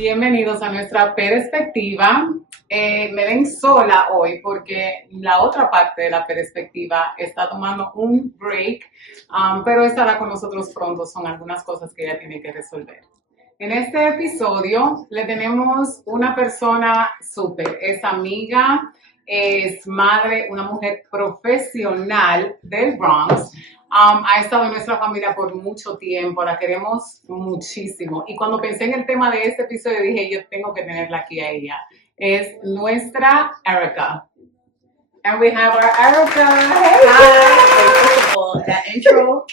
Bienvenidos a Nuestra Perezpectiva. Me ven sola hoy porque la otra parte de la perspectiva está tomando un break, pero estará con nosotros pronto. Son algunas cosas que ella tiene que resolver. En este episodio le tenemos una persona súper, es amiga, es madre, una mujer profesional del Bronx. Ha estado en nuestra familia por mucho tiempo, la queremos muchísimo. Y cuando pensé en el tema de este episodio dije, yo tengo que tenerla aquí a ella. Es nuestra Erica. And we have our Erica. Hey. Hi. First of all, that intro.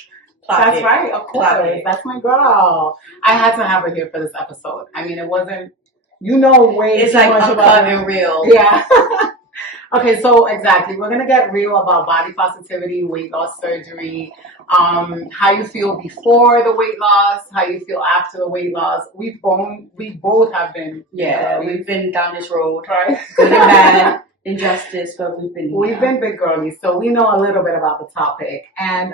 That's right, of course. That's my girl. I had to have her here for this episode. I mean, it wasn't, way it's too like much uncut about and real. Yeah. Okay, so exactly. We're going to get real about body positivity, weight loss surgery, how you feel before the weight loss, how you feel after the weight loss. We both have been. Yeah, we've been down this road, right? Good and bad, injustice, but we've been big girlies, so we know a little bit about the topic. And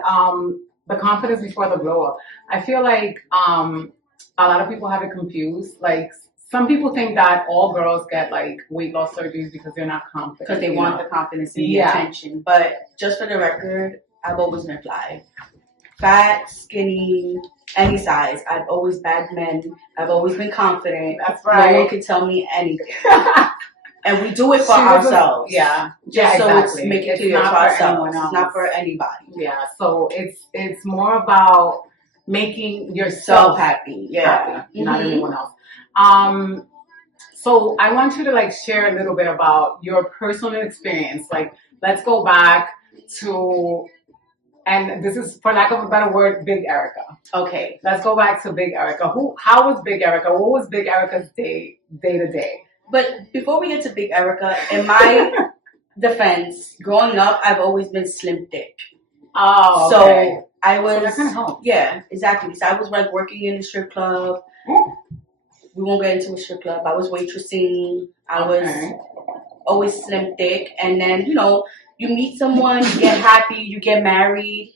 the confidence before the glow up. I feel like a lot of people have it confused. Like, some people think that all girls get like weight loss surgeries because they're not confident. Because they want the confidence and the attention. But just for the record, I've always been fly. Fat, skinny, any size. I've always bagged men. I've always been confident. That's right. No one can tell me anything. And we do it for ourselves. Just so exactly. It's making it clear for ourselves. It's not for anybody. Yeah. So it's more about making yourself happy. Mm-hmm. Not anyone else. So I want you to like share a little bit about your personal experience. Like, let's go back to, and this is, for lack of a better word, Big Erica. Okay. Let's go back to Big Erica. How was Big Erica? What was Big Erica's day to day? But before we get to Big Erica, in my defense, growing up, I've always been slim thick. Oh, okay. So I was, so that kind of helps. Yeah, exactly. So I was like working in a strip club. We won't get into a strip club. I was waitressing. I was always slim thick. And then, you meet someone, you get happy, you get married,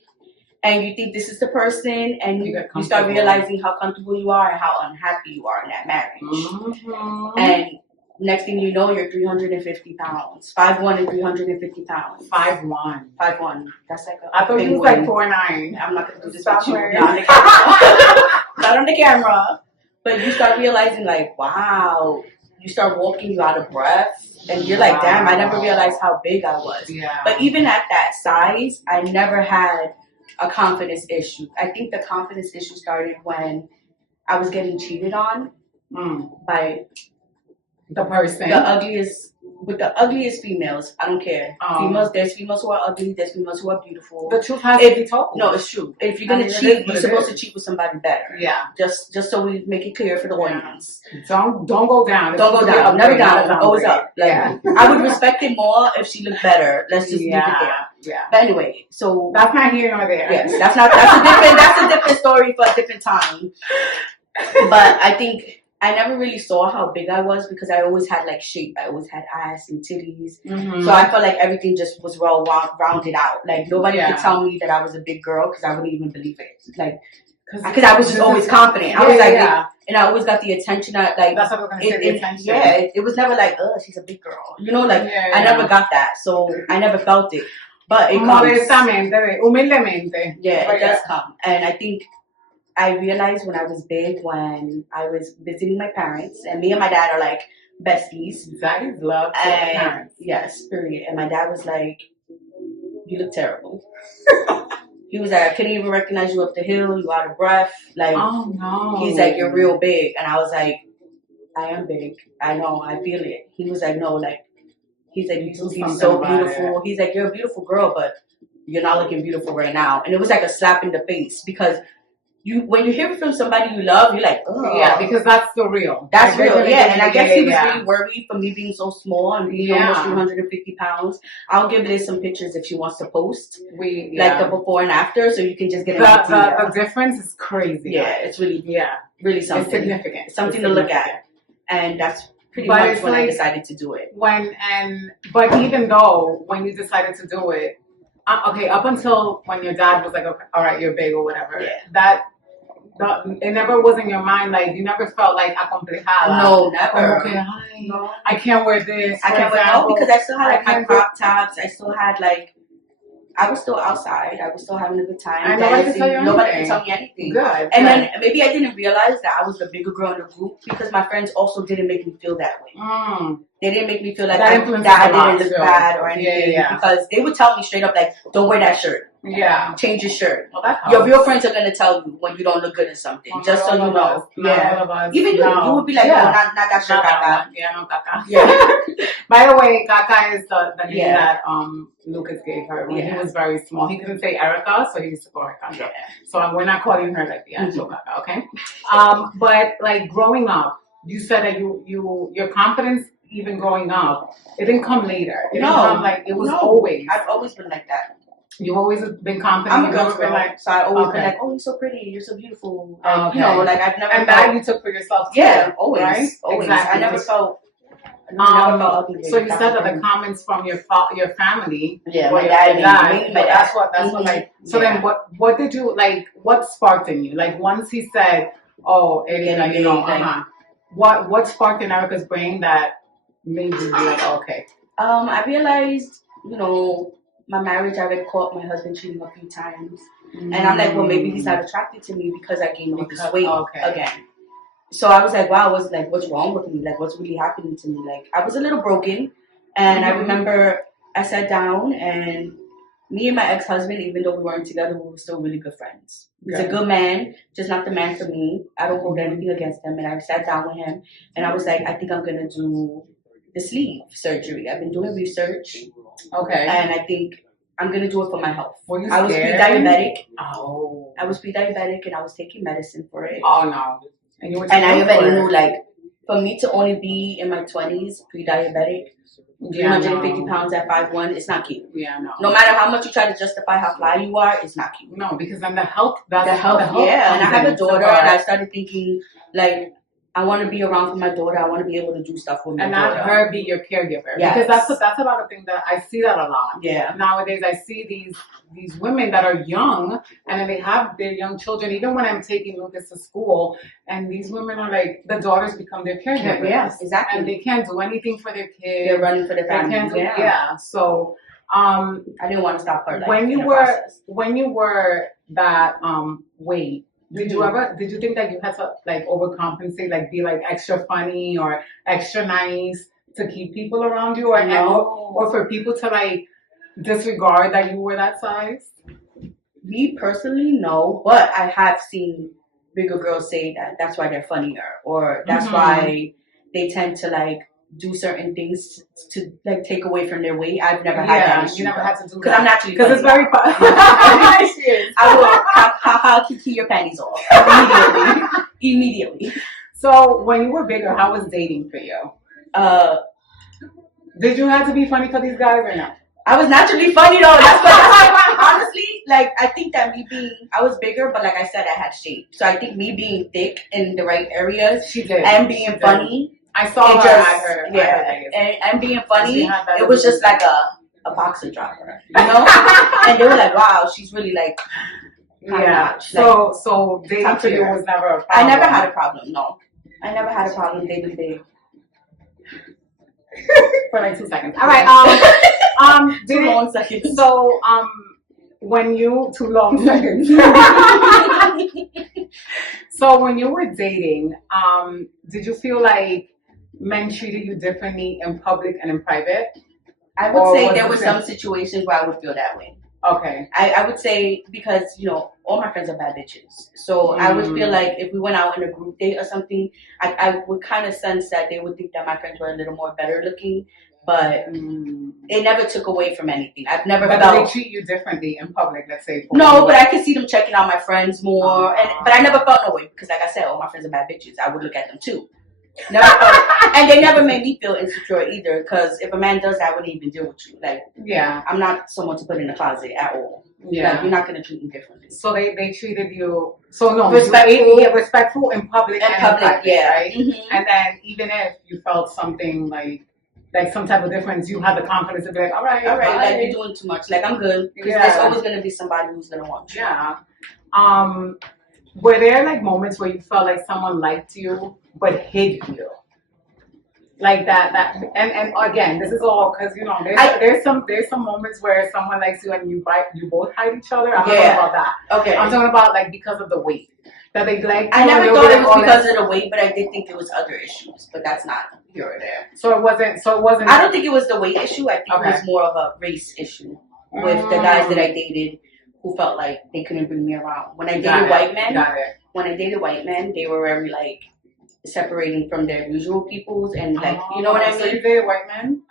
and you think this is the person, and you start realizing how comfortable you are and how unhappy you are in that marriage. Mm-hmm. And next thing you know, you're 350 pounds. 5'1" and 350 pounds. 5'1". 5'1". That's like I thought you was like 4'9". I'm not going to do this with you. Not on the camera. Not on the camera. But you start realizing, like, wow, you start walking, you out of breath, and you're like, damn, I never realized how big I was. Yeah. But even at that size, I never had a confidence issue. I think the confidence issue started when I was getting cheated on by the person. With the ugliest females. I don't care. There's females who are ugly, there's females who are beautiful. The truth has to be told. No, it's true. If you're gonna cheat, you're supposed to cheat with somebody better. Yeah. Just so we make it clear for the audience. Don't go down. Don't go down. Never down. Always up. Like, I would respect it more if she looked better. Let's just leave it there. Yeah. But anyway, so that's not here nor there. Yes, that's a different story for a different time. But I think I never really saw how big I was because I always had like shape. I always had ass and titties. Mm-hmm. So I felt like everything just was well rounded out. Like nobody could tell me that I was a big girl because I wouldn't even believe it. Like, because I was just always confident. I was like, and I always got the attention. That's what I was going to say, the attention. Yeah, it was never like, she's a big girl. I never got that. So I never felt it. But it comes. Humildemente. Yeah, it does come. And I think I realized when I was big, when I was visiting my parents, and me and my dad are like besties. Daddy's love for parents. Yes, period. And my dad was like, you look terrible. He was like, I couldn't even recognize you up the hill. You out of breath. Like, oh no. He's like, you're real big. And I was like, I am big. I know. I feel it. He was like, no, like, he's like, you're so beautiful. He's like, you're a beautiful girl, but you're not looking beautiful right now. And it was like a slap in the face because when you hear it from somebody you love, you're like, oh. Yeah, because that's the real. That's real, yeah. And I guess he was really worried for me being so small and being almost 350 pounds. I'll give Liz some pictures if she wants to post. Like the before and after, so you can just get an idea. The difference is crazy. Yeah, it's really, really something. It's significant. Something to look at. And that's pretty much when I decided to do it. But even though when you decided to do it, up until when your dad was like, all right, you're big or whatever, that it never was in your mind, like you never felt like acomplejada. No, never. Okay, hi. No. I can't wear this. I can't wear no because I still had like my crop tops. I still had like. I was still outside. I was still having a good time. Nobody could tell you anything. Nobody could tell me anything. Good. And then maybe I didn't realize that I was the bigger girl in the group because my friends also didn't make me feel that way. They didn't make me feel like I didn't look bad or anything. Because they would tell me straight up like, don't wear that shirt. Yeah. Change your shirt. Well, that helps. Your real friends are going to tell you when you don't look good in something. Just so you know. Even you would be like, no, not that shirt, Kaka. Yeah, no, Kaka. Yeah. By the way, Kaka is the name that Lucas gave her when he was very small. He couldn't say Erica, so he used to call her Kaka. So we're not calling her like the actual Kaka, okay? But like growing up, you said that your confidence even growing up, it didn't come later. It didn't come like it was always. I've always been like that. You've always been confident. I'm a girl, so I always been like, oh, you're so pretty, you're so beautiful. Like, you know, like I've never. And that you took for yourself too. Yeah, always, right? Always. Exactly. I never felt. So you said that the comments from your family, my dad, that's what like. So then, what did you like? What sparked in you? Like once he said, "Oh, Erika, you know, what sparked in Erica's brain that made you be like, okay? I realized, you know, my marriage, I already caught my husband cheating a few times. And I'm like, well, maybe he's not attracted to me because I gained all this weight again. So I was like, wow, what's wrong with me? Like, what's really happening to me? Like, I was a little broken. And I remember I sat down and me and my ex-husband, even though we weren't together, we were still really good friends. He's a good man, just not the man for me. I don't hold anything against him. And I sat down with him and I was like, I think I'm going to do the sleeve surgery. I've been doing research. Okay. And I think I'm going to do it for my health. Were you I was pre-diabetic. Oh. I was pre-diabetic and I was taking medicine for it. Oh, no. And I already knew, like, for me to only be in my 20s, pre-diabetic, 350 pounds at 5'1", it's not cute. Yeah, no. No matter how much you try to justify how fly you are, it's not cute. No, because then the health. Yeah, and I have a daughter, and I started thinking, like, I want to be around for my daughter. I want to be able to do stuff with my daughter. And not her be your caregiver. Yes. Because that's a lot of things that I see that a lot. Yeah. Nowadays, I see these women that are young, and then they have their young children. Even when I'm taking Lucas to school, and these women are like, the daughters become their caregivers. Yes, exactly. And they can't do anything for their kids. They're running for their family. So, I didn't want to stop her. Like, when you were that weight. Did you think that you had to like overcompensate, like be like extra funny or extra nice to keep people around you, or for people to like disregard that you were that size? Me personally, no, but I have seen bigger girls say that that's why they're funnier, or that's why they tend to like do certain things to like take away from their weight. I've never had that issue. You never had to do because I'm naturally because it's very fun. I will how kiki your panties off immediately. So when you were bigger, how was dating for you? Did you have to be funny for these guys or not? I was naturally funny though. That's what honestly, like I think that I was bigger, but like I said, I had shape. So I think me being thick in the right areas and being funny. I saw her at her. And being funny, it was just like a boxer dropper, you know? And they were like, wow, she's really like, so dating for you was never a problem. I never had a problem, no. I never had a problem dating big. For like 2 seconds. All right, 2 long seconds. So, when you 2 long seconds. So when you were dating, did you feel like men treated you differently in public and in private? I would say there were some situations where I would feel that way. Okay. I would say because, you know, all my friends are bad bitches. So I would feel like if we went out in a group date or something, I would kind of sense that they would think that my friends were a little more better looking. But it never took away from anything. I've never felt... But they treat you differently in public, let's say. No, but I could see them checking out my friends more. But I never felt no way because, like I said, all my friends are bad bitches. I would look at them too. And they never made me feel insecure either, because if a man does that, I wouldn't even deal with you. Like, I'm not someone to put in the closet at all. Yeah, like, you're not gonna treat me differently. So they treated you respectful in public and in private, right? And then even if you felt something like some type of difference, you had the confidence to be like, all right, like you're doing too much. Like I'm good, because there's always gonna be somebody who's gonna want you. Yeah. Were there like moments where you felt like someone liked you but hid you? Like and again, this is all because there's some moments where someone likes you and you both hide each other. I'm not talking about that. Okay. I'm talking about like because of the weight that they like. I never thought it was because of the weight, but I did think it was other issues. But that's not here or there. So it wasn't. I don't think it was the weight issue. I think it was more of a race issue with the guys that I dated who felt like they couldn't bring me around. When I dated white men, they were very like separating from their usual peoples and like you know what I mean. So you dated white men?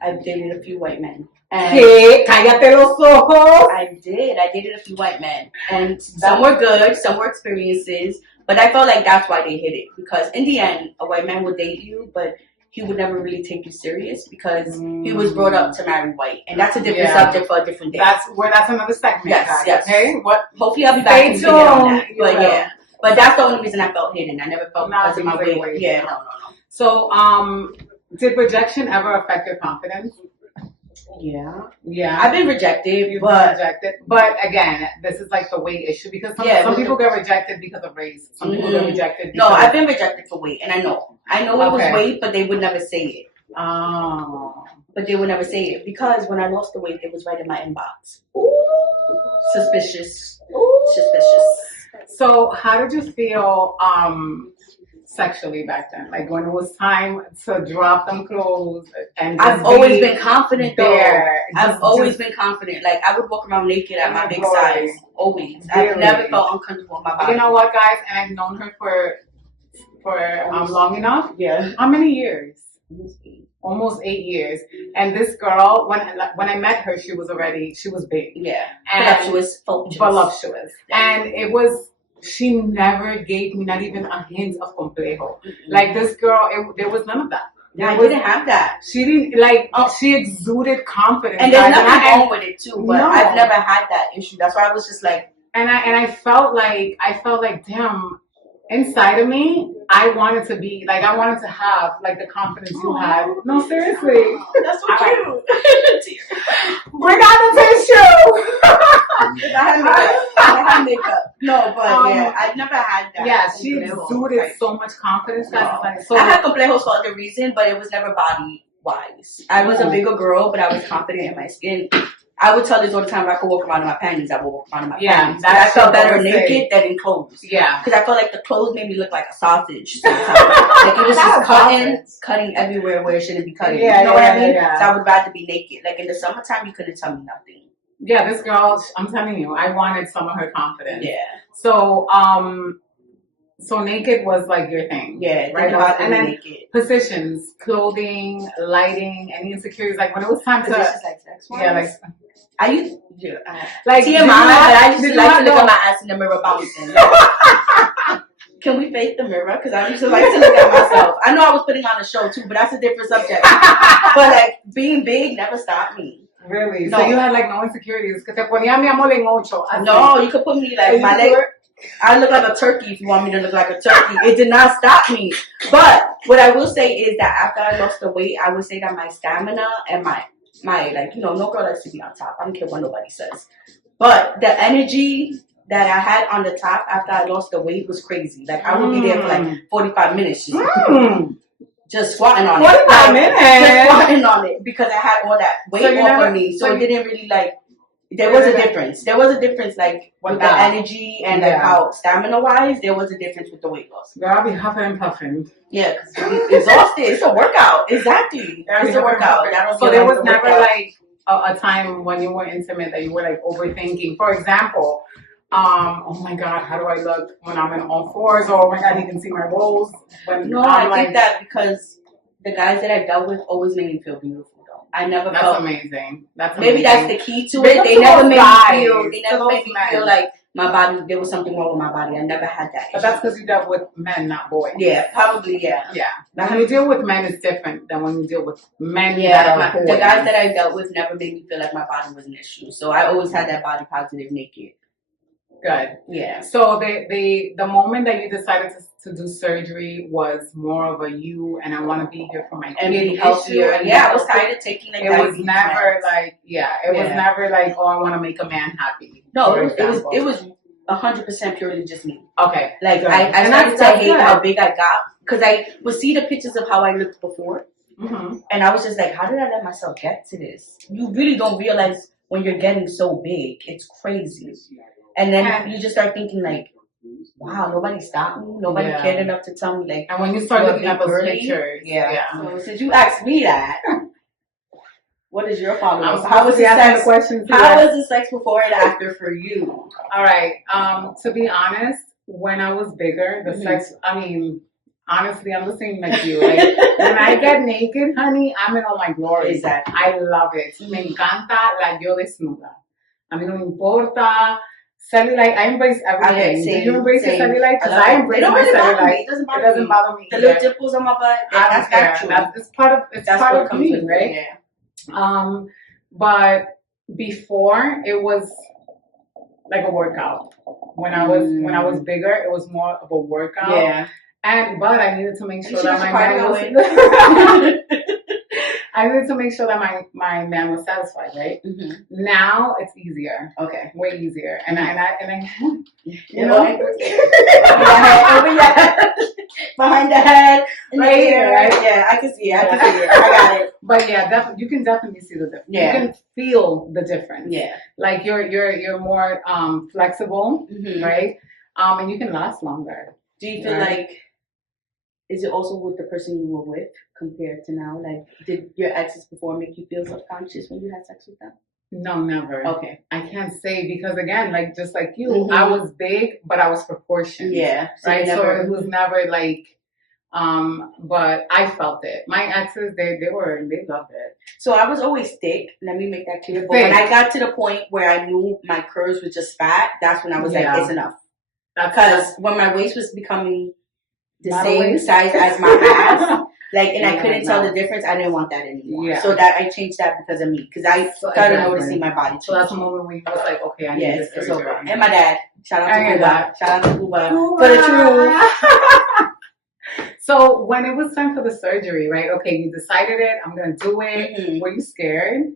I've dated a few white men. Cállate los ojos. I dated a few white men, and some were good, some were experiences, but I felt like that's why they hid it, because in the end, a white man would date you, but he would never really take you serious because he was brought up to marry white, and that's a different subject for a different day. That's another segment. Yes. Okay. What? Hopefully, I'll be back and get on that. But yeah, but that's the only reason I felt hidden. I never felt because of my weight. Yeah, no. So, did rejection ever affect your confidence? Yeah. I've been rejected. But again, this is like the weight issue because some people get rejected because of race. Some people get rejected. No, I've been rejected for weight, and I know it was weight, but they would never say it. Oh. But they would never say it because when I lost the weight, it was right in my inbox. Suspicious. So, how did you feel sexually back then? Like when it was time to drop them clothes and I've always been confident there. I've always been confident. Like I would walk around naked at my big size. Always. Really? I've never felt uncomfortable in my body. You know what, guys? And I've known her for long enough. Yeah. How many years? Almost 8 years. And this girl, when I met her, she was big. Yeah. And voluptuous. And she never gave me not even a hint of complejo. Like this girl, there was none of that. I didn't have that. She didn't she exuded confidence. And there's nothing wrong with it too, but I've never had that issue. That's why I was just like, and I felt like damn, inside of me, I wanted to have like the confidence you had. No, seriously. That's so cute. Bring out the tissue. I had makeup. No, but I've never had that. Yeah, she exuded so much confidence. No. I had complejos for other reason, but it was never body wise. I was a bigger girl, but I was confident in my skin. I would tell this all the time. If I could walk around in my panties, I would walk around in my panties. I felt better naked than in clothes. Yeah, because I felt like the clothes made me look like a sausage. Like it was just cutting everywhere where it shouldn't be cutting. Yeah, you know what I mean? Yeah. So I would rather be naked. Like in the summertime, you couldn't tell me nothing. Yeah, this girl, I'm telling you, I wanted some of her confidence. Yeah. So, so naked was like your thing. Yeah, right. And then naked. Positions, clothing, lighting, any insecurities. Like when it was time positions like sex. Yeah, like. I used like TMI, but I used to like to look at my ass in the mirror bouncing. Can we face the mirror? Because I used to like to look at myself. I know I was putting on a show too, but that's a different subject. But like being big never stopped me. Really? No. So you had like no insecurities? Que te ponía mi amor en ocho. No, you could put me like my leg. I look like a turkey if you want me to look like a turkey. It did not stop me. But what I will say is that after I lost the weight, I would say that my stamina and my like, you know, no girl likes to be on top. I don't care what nobody says. But the energy that I had on the top after I lost the weight was crazy. Like I would be there for like 45 minutes just squatting on it. 45 minutes? Just squatting on it because I had all that weight off of me. So it didn't really like, there was a difference. There was a difference like with the energy and like how stamina wise, there was a difference with the weight loss. Girl, I'll be huffing and puffing. Yeah, because you're exhausted. It's a workout. Exactly. It's a workout. So there was never like a time when you were intimate that you were like overthinking. For example, oh my God, how do I look when I'm in all fours? Or oh my God, you can see my rolls. No, I think that because the guys that I dealt with always made me feel beautiful. I never felt. That's amazing. Maybe that's the key to it. They never made me feel like my body, there was something wrong with my body. I never had that. But that's because you dealt with men, not boys. Yeah, probably, yeah. Yeah. Now, when you deal with men, it's different than when you deal with men. Yeah, the guys that I dealt with never made me feel like my body was an issue. So I always had that body positive naked. Good. Yeah. So the moment that you decided to do surgery was more of a you and I want to be here for my and be healthier. Yeah, I was tired of taking like. It was never like was never like, oh, I want to make a man happy. No, it was 100% purely just me. Okay. Like, good. I started to hate how big I got because I would see the pictures of how I looked before. Mm-hmm. And I was just like, how did I let myself get to this? You really don't realize when you're getting so big. It's crazy. And then you just start thinking like, wow, nobody stopped me. Nobody cared enough to tell me like. And when you start looking at those pictures, So since you asked me that, what is your follow-up? How was the sex? How was the sex before and after for you? All right. To be honest, when I was bigger, the sex. I mean, honestly, I'm the same like you. Like when I get naked, honey, I'm in all my glory. Exactly. I love it. Me encanta la yo desnuda. A mí no me importa. Cellulite, I embrace everything. Do you embrace your cellulite? Because I embrace my cellulite. It doesn't bother me. The little dimples on my butt. That's natural. It's part of me, right? Yeah. But before it was like a workout. When I was bigger, it was more of a workout. Yeah. But I needed to make sure that my man was. I needed to make sure that my man was satisfied, right? Mm-hmm. Now it's easier. Okay. Way easier. And I you know, behind the head, right here, right? Yeah, I can see it. I got it. But yeah, you can definitely see the difference. Yeah. You can feel the difference. Yeah. Like you're more flexible, right? And you can last longer. Do you feel like? Is it also with the person you were with compared to now? Like, did your exes before make you feel subconscious when you had sex with them? No, never. Okay. I can't say because again, like just like you, I was big, but I was proportioned. Yeah. So right. So it was never like, but I felt it. My exes, they loved it. So I was always thick. Let me make that clear. But when I got to the point where I knew my curves were just fat, that's when I was like, it's enough. Because when my waist was becoming the same size as my ass, like, and I couldn't tell the difference. I didn't want that anymore. Yeah. So that I changed that because of me, because I started noticing my body change. So that's the moment when you was like, okay, I need this surgery. And my dad, shout out to Cuba for the truth. So when it was time for the surgery, right? Okay, you decided it. I'm gonna do it. Mm-hmm. Were you scared?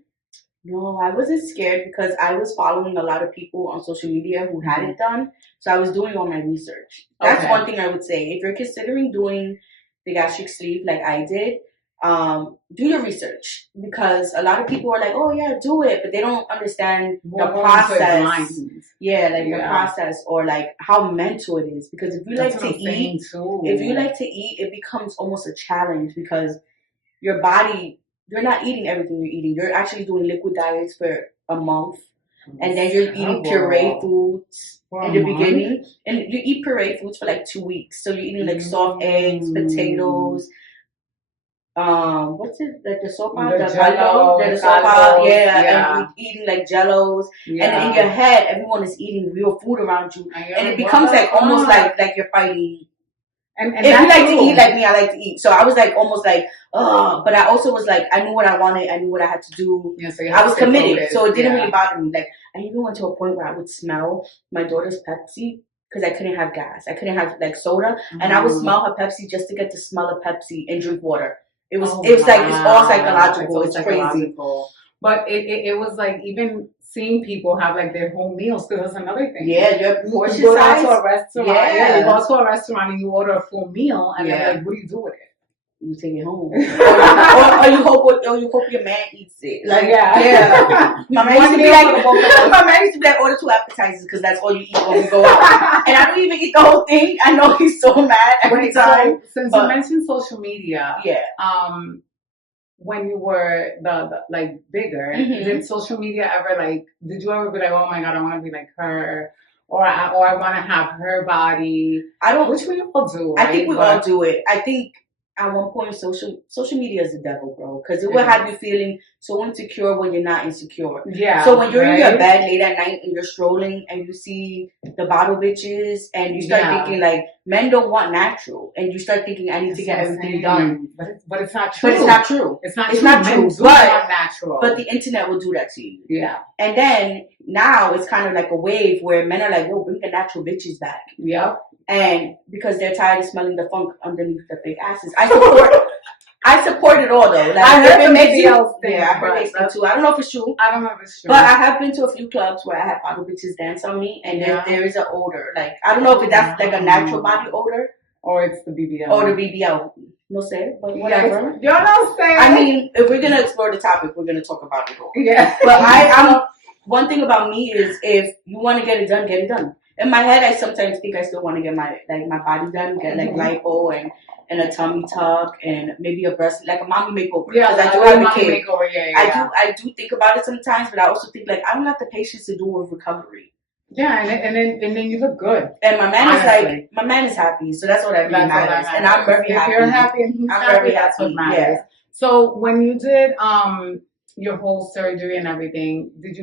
No, I wasn't scared because I was following a lot of people on social media who had it done. So I was doing all my research. That's one thing I would say. If you're considering doing the gastric sleeve like I did, do your research. Because a lot of people are like, oh yeah, do it. But they don't understand the process. Yeah, like the process or like how mental it is. Because if you like to eat, it becomes almost a challenge because your body... You're not eating everything you're eating. You're actually doing liquid diets for a month. And then you're eating puree foods in the beginning. And you eat puree foods for like 2 weeks. So you're eating like soft eggs, potatoes. What's it? Like the sopa? The jello. The sopa. Yeah. And you're eating like jellos. Yeah. And then in your head, everyone is eating real food around you. And it becomes like almost like you're fighting. And if you like to eat like me, I like to eat. So I was like almost like, oh, but I also was like, I knew what I wanted. I knew what I had to do. Yeah, so I was committed. Focused. So it didn't really bother me. Like I even went to a point where I would smell my daughter's Pepsi because I couldn't have gas. I couldn't have like soda. And I would smell her Pepsi just to get the smell of Pepsi and drink water. It was, it's all psychological. It's crazy. But it was like even seeing people have like their home meals because that's another thing. Yeah, your portion you go out to a restaurant. Yeah, you go to a restaurant and you order a full meal and they're like, what do you do with it? You take it home, or you hope your man eats it. Like my man used to be like, order 2 appetizers because that's all you eat when we go out. And I don't even eat the whole thing. I know he's so mad every time. Since you mentioned social media, when you were the like bigger, did social media ever like? Did you ever be like, oh my god, I want to be like her, or I want to have her body? I don't. Which we all do. Right? I think we all do it. I think at one point, social media is the devil, bro, because it will have you feeling so insecure when you're not insecure. Yeah. So when you're in your bed late at night and you're strolling and you see the bottle bitches and you start thinking like men don't want natural, and you start thinking I need to get everything done. But it's not true. But it's not true. It's not true. But natural. But the internet will do that to you. Yeah. And then now it's kind of like a wave where men are like, "Whoa, bring the natural bitches back." Yep. And because they're tired of smelling the funk underneath the fake asses, I support it all though. Like, I heard it the makes you, BBL thing. yeah, I heard it too. I don't know if it's true. I don't know if it's true. But I have been to a few clubs where I have bottle bitches dance on me, and there is an odor. Like, I don't know if that's like a natural body odor. Or it's the BBL. Or the BBL. No sé, but whatever. Yo no sé. I mean, if we're going to explore the topic, we're going to talk about it all. Yeah. But I'm one thing about me is if you want to get it done, get it done. In my head, I sometimes think I still want to get my body done, get like lipo and a tummy tuck and maybe a breast, like a mommy makeover. Yeah, I do have a kid. Makeover, yeah. I do think about it sometimes, but I also think like I don't have the patience to do with recovery. Yeah, and then you look good. And my man is happy, so that's what I really matters. And I'm very happy. If you're happy and he's happy, that's what matters. Yeah. So when you did your whole surgery and everything, did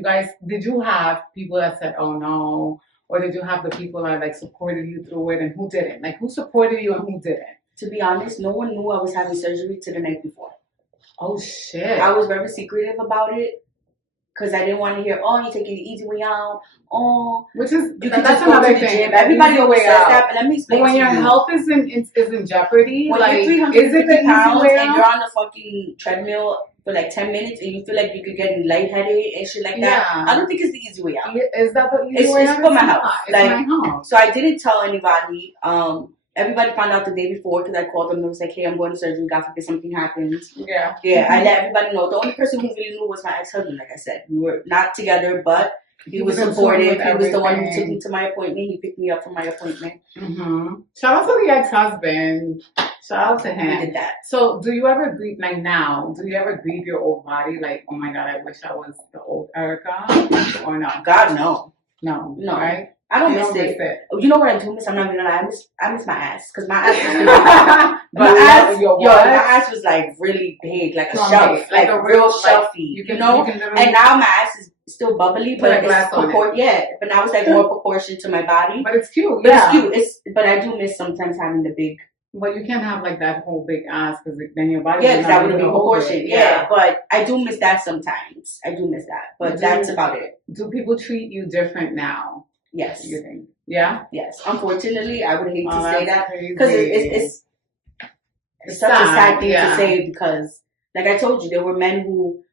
you have people that said, "Oh no," or did you have the people that like supported you through it, and who didn't? Like who supported you and who didn't? To be honest, no one knew I was having surgery till the night before. Oh shit! I was very secretive about it. Because I didn't want to hear, oh, you're taking the easy way out. Oh, which is that's another thing. Everybody always says that, but let me explain. But when your health is in jeopardy, when like, you're 350 pounds and you're on the fucking treadmill for like 10 minutes and you feel like you could get lightheaded and shit like that, I don't think it's the easy way out. Is that the easy way out? It's for my health. It's my health. So I didn't tell anybody. Everybody found out the day before because I called them and was like, hey, I'm going to surgery. God forbid something happens. Yeah. Yeah, I let everybody know. The only person who really knew was my ex-husband, like I said. We were not together, but he was supportive. He was the one who took me to my appointment. He picked me up from my appointment. Mm-hmm. Shout out to the ex-husband. Shout out to him. He did that. So do you ever grieve, like now, do you ever grieve your old body? Like, oh my God, I wish I was the old Erica? Or no? God, no. No. No. Right? I don't miss it. You know what I do miss? I'm not even gonna lie. I miss my ass because my ass was my ass was like really big, like a shelf, like a real shelfie, you know. And now my ass is still bubbly, but it's but now it's like more proportion to my body. But it's cute. But it's cute. But I do miss sometimes having the big. But you can't have like that whole big ass because then your body. Yeah, because that would be proportion. Yeah, but I do miss that sometimes. I do miss that, but that's about it. Do people treat you different now? Yes. You think? Yeah? Yes. Unfortunately, I would hate to say that because it's such a sad thing to say because, like I told you, there were men who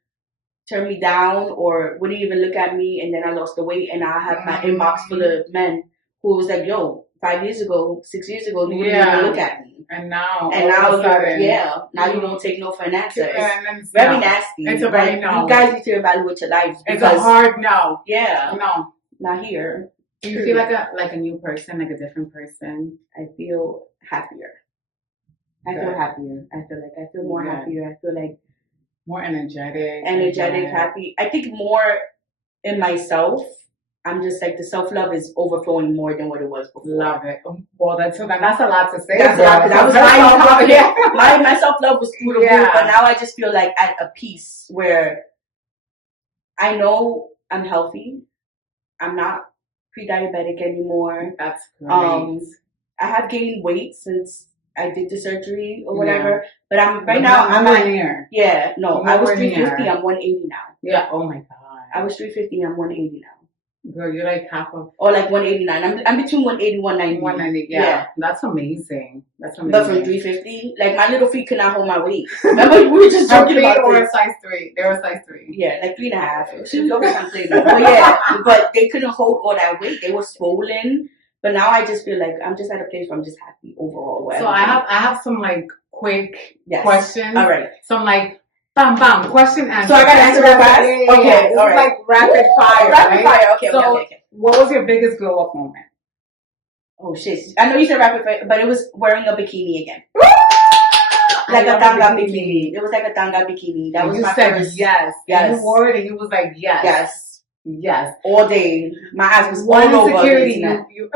turned me down or wouldn't even look at me, and then I lost the weight, and I have my inbox full of men who was like, "Yo, 5 years ago, 6 years ago, you wouldn't even look at me." And now you won't take no for an answer. It's very nasty. It's a very no. You guys need to evaluate your lives. It's a hard no. Yeah. No. Not here. Do you feel like a new person, like a different person? I feel happier. I feel more happier. I feel like more energetic, happy. I think more in myself. I'm just like the self-love is overflowing more than what it was before. Love it. Well, that's a lot to say. That's a lot. That was my self-love. My self-love was through the roof, but now I just feel like at a peace where I know I'm healthy. I'm not pre-diabetic anymore. That's great. I have gained weight since I did the surgery or whatever, but I'm at near. Yeah, no, I was 350. I'm 180 now. Yeah. Oh my God. I was 350. I'm 180 now. Girl, you're like half of. Or like 189. I'm between 180 190. 190. Yeah. That's amazing. But from 350, like my little feet could not hold my weight. Remember we were just talking about or a size 3. They were a size 3. Yeah, like 3.5. She was always complaining. But they couldn't hold all that weight. They were swollen. But now I just feel like I'm just at a place where I'm just happy overall. So I have some like quick questions. All right. Some like bam bam question answer. So I gotta answer that fast? Yeah. Okay, all right. Like rapid fire. Rapid fire. Okay. What was your biggest glow up moment? Oh shit! I know you said rapid fire, but it was wearing a bikini again. Like a tanga bikini. It was like a tanga bikini. That was my first. Yes. Yes. You wore it and you was like yes. Yes. Yes. All day. My ass was all over. Security. And you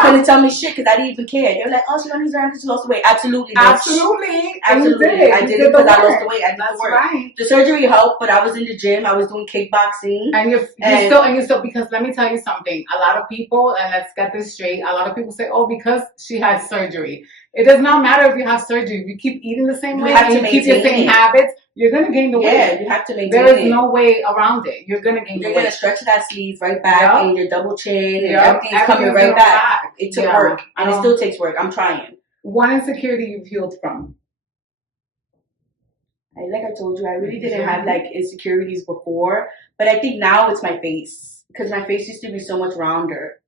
couldn't tell me shit because I didn't even care. They were like, "Oh, she only ran because she lost the weight." Absolutely. Absolutely. Absolutely. I did it because I lost the weight. I did That's the work. Right. The surgery helped, but I was in the gym. I was doing kickboxing. And you still, because let me tell you something. A lot of people, and let's get this straight, a lot of people say, oh, because she had surgery. It does not matter if you have surgery. If you keep eating the same way and you keep your same habits, you're going to gain the weight. Yeah, you have to maintain There is no way around it. You're going to gain the weight. You're going to stretch that sleeve right back and your double chin and everything's coming right back. It took work and it still takes work. I'm trying. One insecurity you've healed from? Like I told you, I really didn't have like insecurities before, but I think now it's my face because my face used to be so much rounder,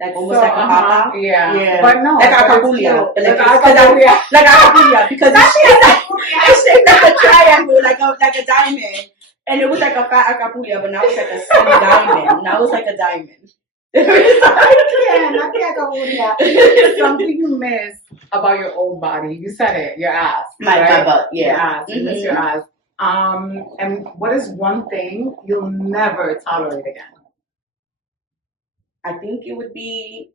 like almost like a papa. Yeah, but no, like acapulia, like acapulia because it's shaped like a triangle, like a diamond, and it was like a fat acapulia, but now it's like a slim diamond. Now it's like a diamond. Something you miss about your old body. You said it. Your ass. My butt. Yeah. Your ass. You miss your ass. And what is one thing you'll never tolerate again? I think it would be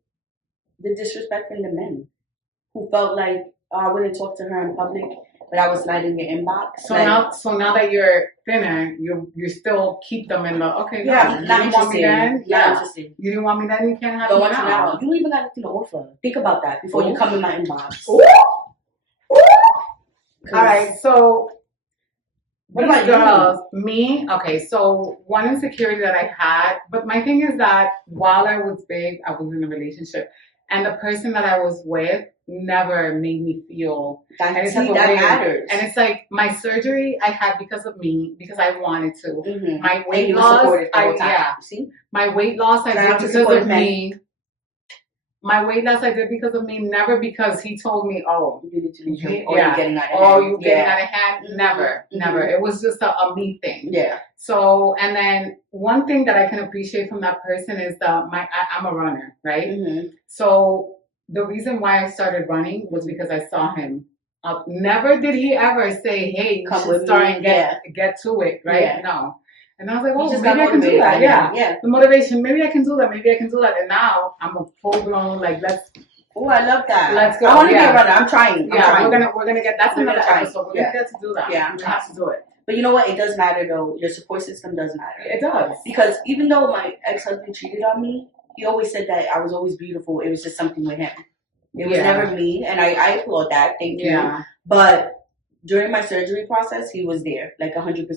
the disrespect from the men who felt like I wouldn't talk to her in public, but I was sliding your inbox. So now that you're thinner, you still keep them in the not interested. Want me then? Not interested. You didn't want me then. You can't have me now. You don't even got nothing to offer. Think about that before you come in my inbox. Ooh. All right, so. What about girls? Me? Okay, so one insecurity that I had, but my thing is that while I was big, I was in a relationship, and the person that I was with never made me feel any type of way. Matters. And it's like my surgery I had because of me, because I wanted to. Mm-hmm. My weight loss, my weight loss I did because of me. My weight loss I did because of me, never because he told me, oh, you need to lose your weight, you're getting out of hand. Oh, you getting out of hand? Never, never. It was just a me thing. Yeah. So, and then one thing that I can appreciate from that person is I'm a runner, right? Mm-hmm. So the reason why I started running was because I saw him. Never did he ever say, hey, you should start and get to it, right? Yeah. No. And I was like, well, maybe I can do that. Yeah. The motivation, maybe I can do that. And now I'm a full blown, oh, I love that. Let's go. I want to be a runner. I'm trying. We're gonna get, that's another episode. We're gonna get to do that. Yeah. We have to do it. But you know what? It does matter though. Your support system does matter. It does. Because even though my ex-husband cheated on me, he always said that I was always beautiful. It was just something with him. It was never me. And I applaud that. Thank you. Yeah. But during my surgery process, he was there, 100%.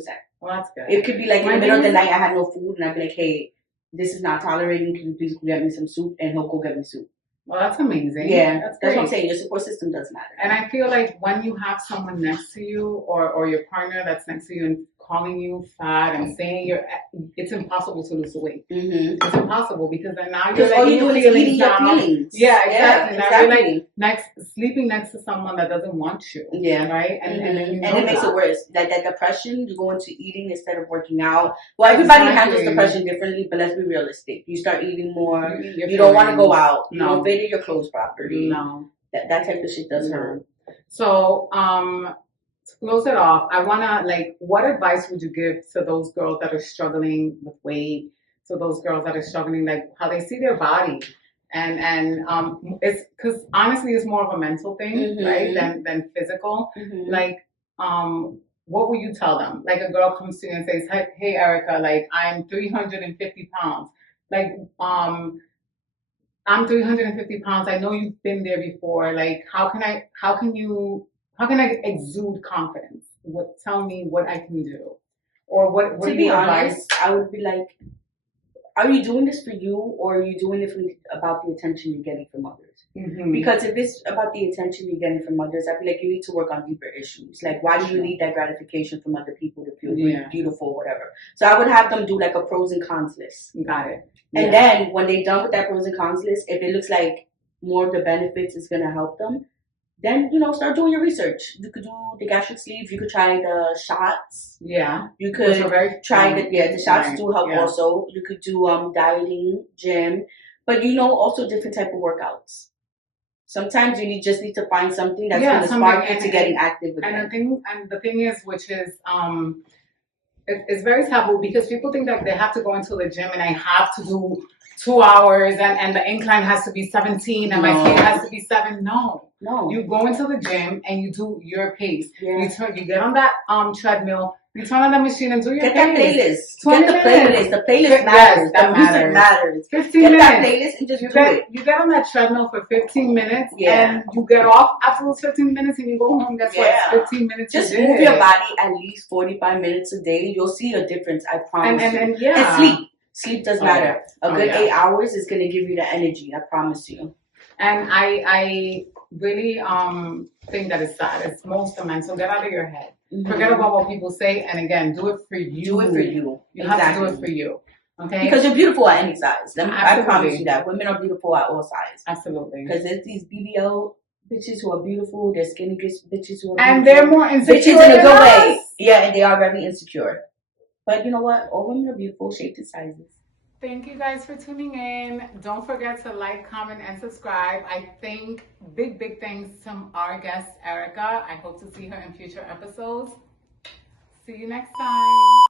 Well, that's good. It could be in the middle of the night, I had no food, and I'd be like, hey, this is not tolerating. Can you please get me some soup? And he'll go get me soup. Well, that's amazing. Yeah, that's what I'm saying. Your support system does matter. And I feel like when you have someone next to you or your partner that's next to you and calling you fat and saying it's impossible to lose weight. Mm-hmm. It's impossible because then now you're all you're doing is eating your feelings. Yeah, exactly. Now you're sleeping next to someone that doesn't want you. Yeah. Right? And then it makes it worse. That depression, you go into eating instead of working out. Well, everybody handles depression differently, but let's be realistic. You start eating more. You don't want to go out. You don't fit in your clothes properly. No. That type of shit does hurt. So, to close it off, I wanna what advice would you give to those girls that are struggling with weight, to those girls that are struggling how they see their body, and it's because honestly it's more of a mental thing, right, than physical. What would you tell them? A girl comes to you and says, hey Erica, I'm 350 pounds. I'm 350 pounds. I know you've been there before. How can I exude confidence? Tell me what I can do, or what? To be honest, I would be like, are you doing this for you, or are you doing it about the attention you're getting from others? Mm-hmm. Because if it's about the attention you're getting from others, I'd be like, you need to work on deeper issues. Why do you need that gratification from other people to feel beautiful, or whatever? So I would have them do a pros and cons list. Got it. And then when they're done with that pros and cons list, if it looks like more of the benefits is going to help them, then, start doing your research. You could do the gastric sleeve. You could try the shots. Yeah. You could try the shots do help also. You could do dieting, gym, but also different type of workouts. Sometimes you just need to find something that's going to spark you to getting active with it. The thing is, which is, it's very taboo because people think that they have to go into the gym and I have to do 2 hours and the incline has to be 17 and my feet has to be 7. No. You go into the gym and you do your pace. Yeah. You get on that treadmill. You turn on the machine and do your playlist. Get the playlist. The playlist matters. That matters. 15 minutes. That playlist and just do it. You get on that treadmill for 15 minutes and you get off after those 15 minutes and you go home. That's what 15 minutes. Just move your body at least 45 minutes a day. You'll see a difference. I promise you. And sleep. Sleep does matter. A good 8 hours is going to give you the energy. I promise you. And I really think that it's sad. It's most the mental. Get out of your head. Forget about what people say, and again, do it for you. Do it for you. You have to do it for you. Okay? Because you're beautiful at any size. I promise Absolutely. you that. Women are beautiful at all sizes. Absolutely. Because there's these BBL bitches who are beautiful. There's skinny bitches who are beautiful. And they're more insecure bitches in a than good us. way. Yeah, and they are very insecure. But you know what? All women are beautiful, shaped and sizes. Thank you guys for tuning in. Don't forget to like, comment, and subscribe. I think big thanks to our guest, Erica. I hope to see her in future episodes. See you next time.